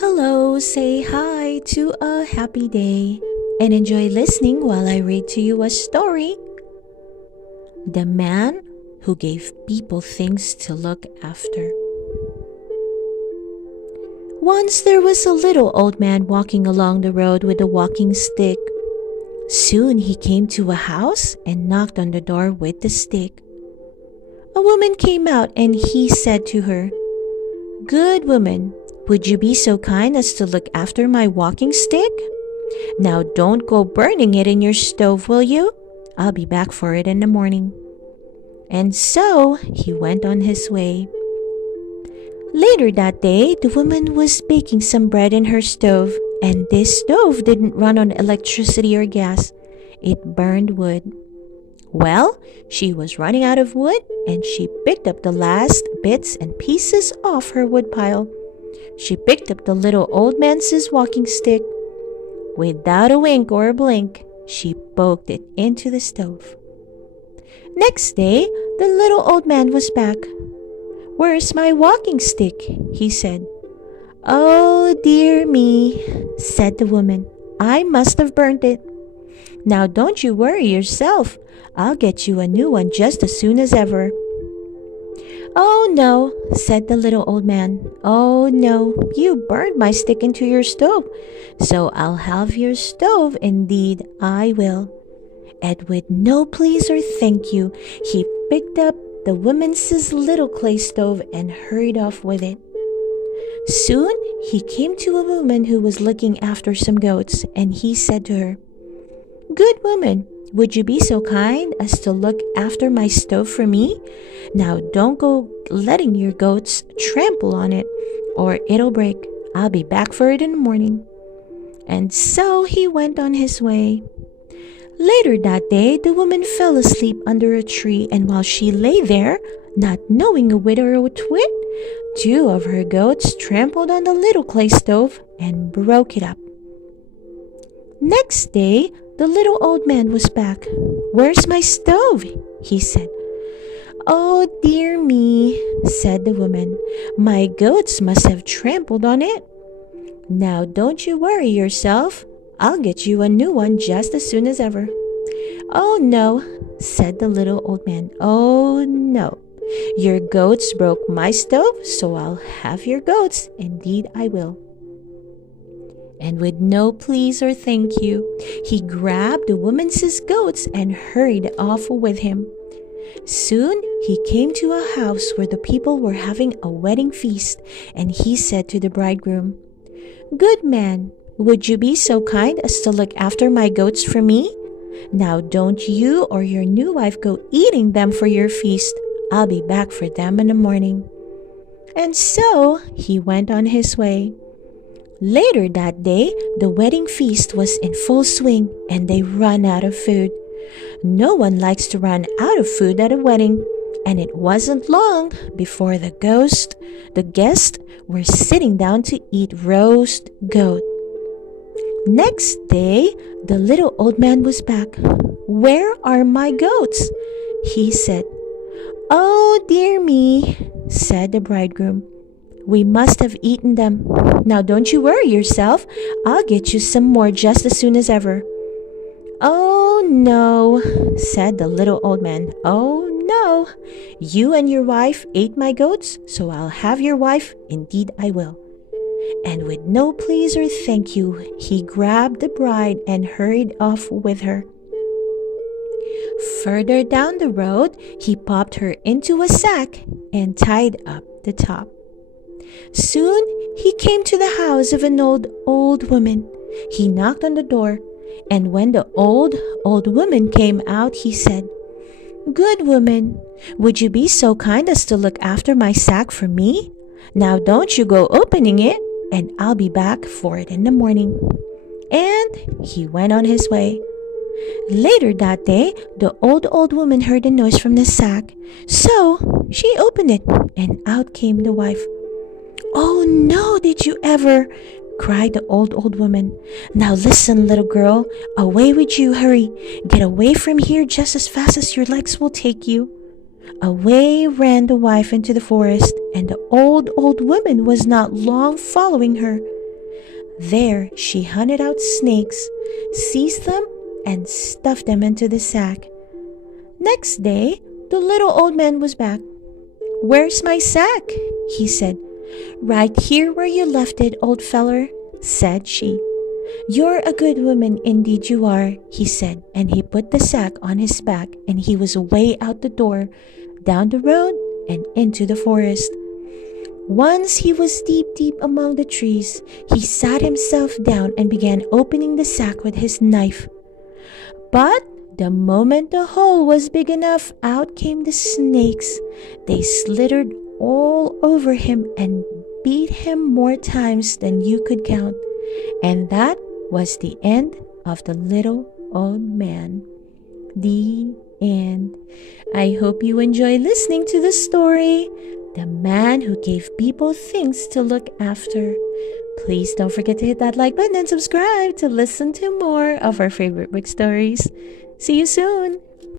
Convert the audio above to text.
Hello, say hi to a happy day and enjoy listening while I read to you a story. The Man Who Gave People Things to Look After. Once there was a little old man walking along the road with a walking stick. Soon he came to a house and knocked on the door with the stick. A woman came out and he said to her, "Good woman, would you be so kind as to look after my walking stick? Now don't go burning it in your stove, will you? I'll be back for it in the morning." And so he went on his way. Later that day, the woman was baking some bread in her stove, and this stove didn't run on electricity or gas. It burned wood. Well, she was running out of wood, and she picked up the last bits and pieces off her wood pile. She picked up the little old man's walking stick. Without a wink or a blink, she poked it into the stove. Next day, the little old man was back. "Where's my walking stick?" he said. "Oh, dear me," said the woman. "I must have burnt it. Now don't you worry yourself. I'll get you a new one just as soon as ever." "Oh, no," said the little old man. "Oh, no, you burned my stick into your stove, so I'll have your stove, indeed I will." And with no please or thank you, he picked up the woman's little clay stove and hurried off with it. Soon he came to a woman who was looking after some goats, and he said to her, "Good woman, would you be so kind as to look after my stove for me? Now don't go letting your goats trample on it, or it'll break. I'll be back for it in the morning." And so he went on his way. Later that day, the woman fell asleep under a tree, and while she lay there, not knowing a whit or a twit, two of her goats trampled on the little clay stove and broke it up. Next day, the little old man was back. "Where's my stove?" he said. "Oh, dear me," said the woman. "My goats must have trampled on it. Now don't you worry yourself. I'll get you a new one just as soon as ever." "Oh, no," said the little old man. "Oh, no. Your goats broke my stove, so I'll have your goats. Indeed, I will." And with no please or thank you, he grabbed the woman's goats and hurried off with him. Soon he came to a house where the people were having a wedding feast, and he said to the bridegroom, "Good man, would you be so kind as to look after my goats for me? Now don't you or your new wife go eating them for your feast. I'll be back for them in the morning." And so he went on his way. Later that day, the wedding feast was in full swing, and they ran out of food. No one likes to run out of food at a wedding, and it wasn't long before the guests were sitting down to eat roast goat. Next day, the little old man was back. "Where are my goats?" he said. "Oh, dear me," said the bridegroom. "We must have eaten them. Now don't you worry yourself. I'll get you some more just as soon as ever." "Oh, no," said the little old man. "Oh, no. You and your wife ate my goats, so I'll have your wife. Indeed, I will." And with no please or thank you, he grabbed the bride and hurried off with her. Further down the road, he popped her into a sack and tied up the top. Soon he came to the house of an old woman. He knocked on the door, and when the old woman came out, he said, "Good woman, would you be so kind as to look after my sack for me? Now don't you go opening it, and I'll be back for it in the morning." And he went on his way. Later that day, the old woman heard a noise from the sack, so she opened it, and out came the wife. "Oh, no, did you ever?" cried the old woman. "Now listen, little girl, away with you, hurry. Get away from here just as fast as your legs will take you." Away ran the wife into the forest, and the old woman was not long following her. There, she hunted out snakes, seized them, and stuffed them into the sack. Next day, the little old man was back. "Where's my sack?" he said. "Right here where you left it, old feller," said she. "You're a good woman, indeed you are," he said, and he put the sack on his back, and he was away out the door, down the road, and into the forest. Once he was deep among the trees, he sat himself down and began opening the sack with his knife. But the moment the hole was big enough, out came the snakes. They slithered all over him and beat him more times than you could count. And that was the end of the little old man. The end. I hope you enjoy listening to the story, The Man Who Gave People Things to Look After. Please don't forget to hit that like button and subscribe to listen to more of our favorite book stories. See you soon!